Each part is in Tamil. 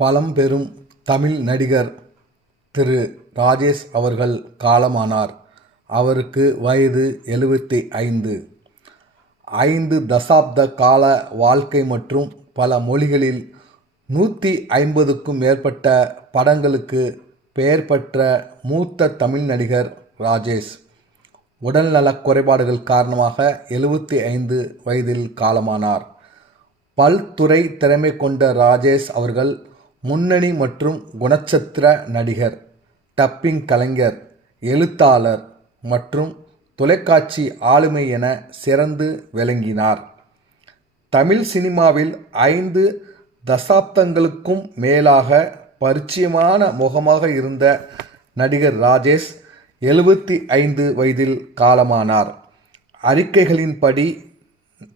பழம்பெரும் தமிழ் நடிகர் திரு ராஜேஷ் அவர்கள் காலமானார். அவருக்கு வயது 75. 5 தசாப்த கால வாழ்க்கை மற்றும் பல மொழிகளில் 150க்கும் மேற்பட்ட படங்களுக்கு பெயர் பெற்ற மூத்த தமிழ் நடிகர் ராஜேஷ் உடல்நலக் குறைபாடுகள் காரணமாக 75 வயதில் காலமானார். பல்துறை திறமை கொண்ட ராஜேஷ் அவர்கள் முன்னணி மற்றும் குணச்சித்திர நடிகர், டப்பிங் கலைஞர், எழுத்தாளர் மற்றும் தொலைக்காட்சி ஆளுமை என சிறந்து விளங்கினார். தமிழ் சினிமாவில் 5 தசாப்தங்களுக்கும் மேலாக பரிச்சயமான முகமாக இருந்த நடிகர் ராஜேஷ் 75 வயதில் காலமானார். அறிக்கைகளின்படி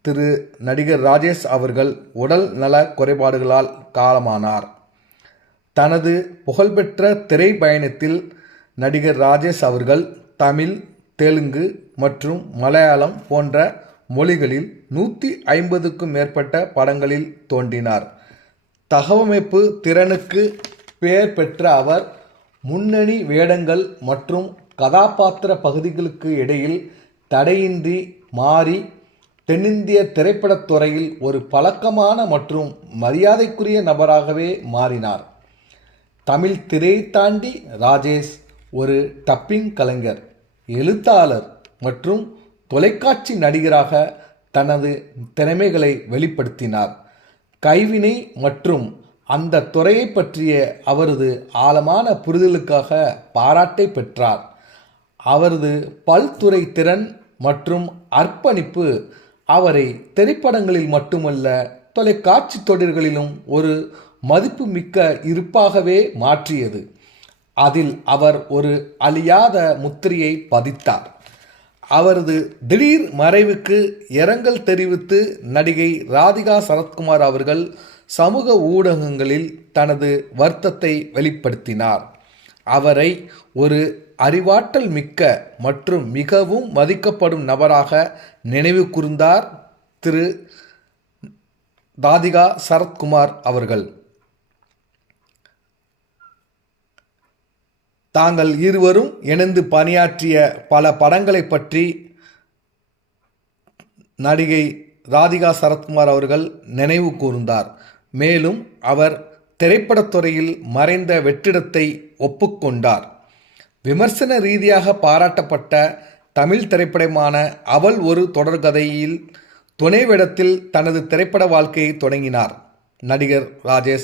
திரு நடிகர் ராஜேஷ் அவர்கள் உடல் நல குறைபாடுகளால் காலமானார். தனது புகழ்பெற்ற திரை பயணத்தில் நடிகர் ராஜேஷ் அவர்கள் தமிழ், தெலுங்கு மற்றும் மலையாளம் போன்ற மொழிகளில் 150க்கும் மேற்பட்ட படங்களில் தோன்றினார். தகவமைப்பு திறனுக்கு பெயர் பெற்ற அவர் முன்னணி வேடங்கள் மற்றும் கதாபாத்திர பகுதிகளுக்கு இடையில் தடையின்றி மாறி தென்னிந்திய திரைப்படத் துறையில் ஒரு பழக்கமான மற்றும் மரியாதைக்குரிய நபராகவே மாறினார். தமிழ் திரையை தாண்டி ராஜேஷ் ஒரு டப்பிங் கலைஞர், எழுத்தாளர் மற்றும் தொலைக்காட்சி நடிகராக தனது திறமைகளை வெளிப்படுத்தினார். கைவினை மற்றும் அந்த துறையை பற்றிய அவரது ஆழமான புரிதலுக்காக பாராட்டை பெற்றார். அவரது பல்துறை திறன் மற்றும் அர்ப்பணிப்பு அவரை திரைப்படங்களில் மட்டுமல்ல, தொலைக்காட்சி தொடர்களிலும் ஒரு மதிப்புமிக்க இருப்பாகவே மாற்றியது. அதில் அவர் ஒரு அழியாத முத்திரையை பதித்தார். அவரது திடீர் மறைவுக்கு இரங்கல் தெரிவித்து நடிகை ராதிகா சரத்குமார் அவர்கள் சமூக ஊடகங்களில் தனது வருத்தத்தை வெளிப்படுத்தினார். அவரை ஒரு அறிவாற்றல் மிக்க மற்றும் மிகவும் மதிக்கப்படும் நபராக நினைவு கூர்ந்தார் திரு ராதிகா சரத்குமார் அவர்கள். தாங்கள் இருவரும் இணைந்து பணியாற்றிய பல படங்களை பற்றி நடிகை ராதிகா சரத்குமார் அவர்கள் நினைவு கூர்ந்தார். மேலும் அவர் திரைப்படத்துறையில் மறைந்த வெற்றிடத்தை ஒப்புக்கொண்டார். விமர்சன ரீதியாக பாராட்டப்பட்ட தமிழ் திரைப்படமான அவள் ஒரு தொடர்கதையில் துணை வேடத்தில் தனது திரைப்பட வாழ்க்கையை தொடங்கினார் நடிகர் ராஜேஷ்.